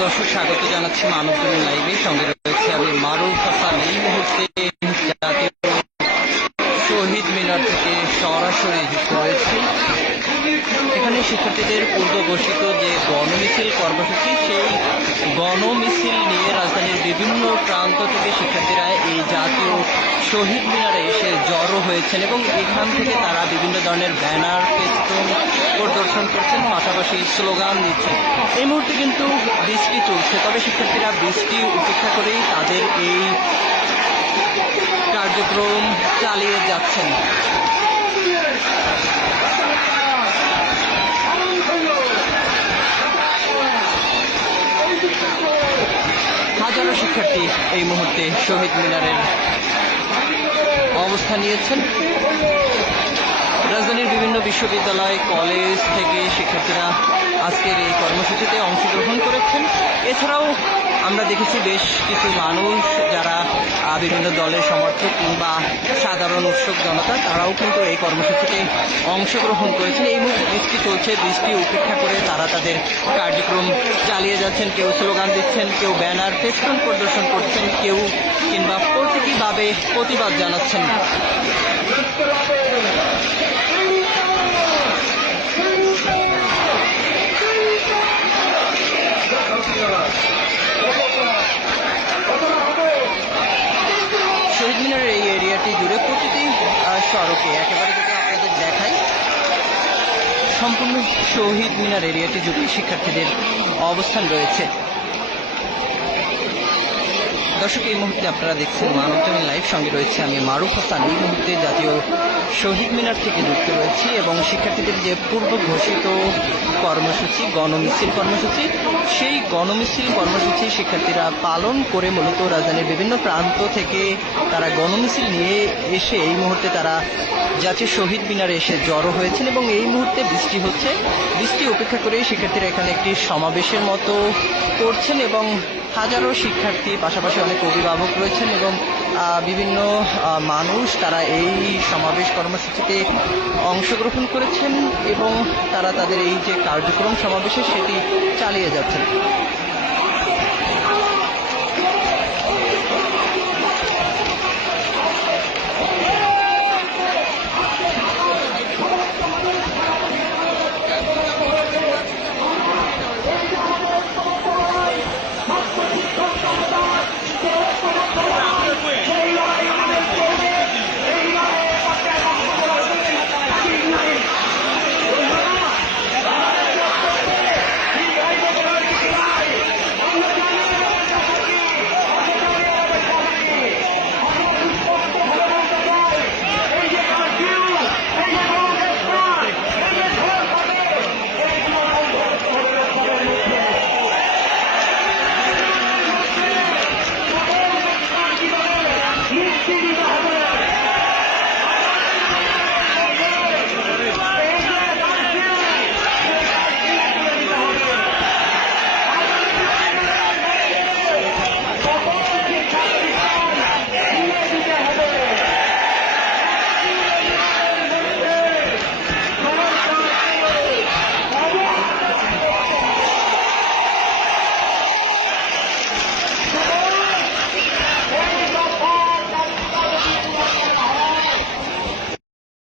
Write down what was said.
দর্শক, স্বাগত জানাচ্ছি মানবজনী লাইভে। সঙ্গে রয়েছে আমি মারুফ হাসান। এই মুহূর্তে জাতীয় শহীদ মিনার থেকে সরাসরি যুক্ত হয়েছি এখানে শিক্ষার্থীদের পূর্ব ঘোষিত যে গণমিছিল কর্মসূচি, সেই গণমিছিল নিয়ে রাজধানীর বিভিন্ন প্রান্ত থেকে শিক্ষার্থীরা এই জাতীয় শহীদ মিনারে এসে জড়ো হয়েছেন এবং এখান থেকে তারা বিভিন্ন ধরনের ব্যানার ফেস্টুন পরিদর্শন করছেন পাশাপাশি স্লোগান দিচ্ছেন। এই মুহূর্তে কিন্তু বৃষ্টি চলছে তবে শিক্ষার্থীরা বৃষ্টি উপেক্ষা করেই তাদের এই কার্যক্রম চালিয়ে যাচ্ছেন। হাজারো শিক্ষার্থী এই মুহূর্তে শহীদ মিনারের অবস্থান নিয়েছেন। রাজধানীর বিভিন্ন বিশ্ববিদ্যালয়, কলেজ থেকে শিক্ষার্থীরা আজকের এই কর্মসূচিতে অংশগ্রহণ করেছেন। এছাড়াও আমরা দেখেছি বেশ কিছু মানুষ যারা বিভিন্ন দলের সমর্থক কিংবা সাধারণ উৎসব জনতা, তারাও কিন্তু এই কর্মসূচিতে অংশগ্রহণ করেছেন। এই মুহূর্তে বৃষ্টি চলছে, বৃষ্টি উপেক্ষা করে তারা তাদের কার্যক্রম চালিয়ে যাচ্ছেন। কেউ স্লোগান দিচ্ছেন, কেউ ব্যানার ফেস্টুন প্রদর্শন করছেন, কেউ কিংবা প্রতীকীভাবে প্রতিবাদ জানাচ্ছেন। মিনারের এই এরিয়াটি জুড়ে প্রতিটি সড়কে একেবারে যদি আপনাদের দেখাই, সম্পূর্ণ শহীদ মিনার এরিয়াটি জুড়ে শিক্ষার্থীদের অবস্থান রয়েছে। দর্শক, এই মুহূর্তে আপনারা দেখছেন মানবতামী লাইভ সঙ্গে রয়েছে আমি মারুফ হাসান। এই মুহূর্তে জাতীয় শহীদ মিনার থেকে যুক্ত রয়েছি এবং শিক্ষার্থীদের যে পূর্ব ঘোষিত কর্মসূচি, গণমিছিল কর্মসূচি, সেই গণমিছিল কর্মসূচি শিক্ষার্থীরা পালন করে মূলত রাজধানীর বিভিন্ন প্রান্ত থেকে তারা গণমিছিল নিয়ে এসে এই মুহূর্তে তারা জাতীয় শহীদ মিনারে এসে জড়ো হয়েছেন এবং এই মুহূর্তে বৃষ্টি হচ্ছে। বৃষ্টি উপেক্ষা করে শিক্ষার্থীরা এখানে একটি সমাবেশের মতো করছেন এবং হাজারো শিক্ষার্থী, পাশাপাশি অনেক অভিভাবক রয়েছেন এবং বিভিন্ন মানুষ তারা এই সমাবেশ কর্মসূচিতে অংশগ্রহণ করেছেন এবং তারা তাদের এই যে কার্যক্রম সমাবেশে সেটি চালিয়ে যাচ্ছেন।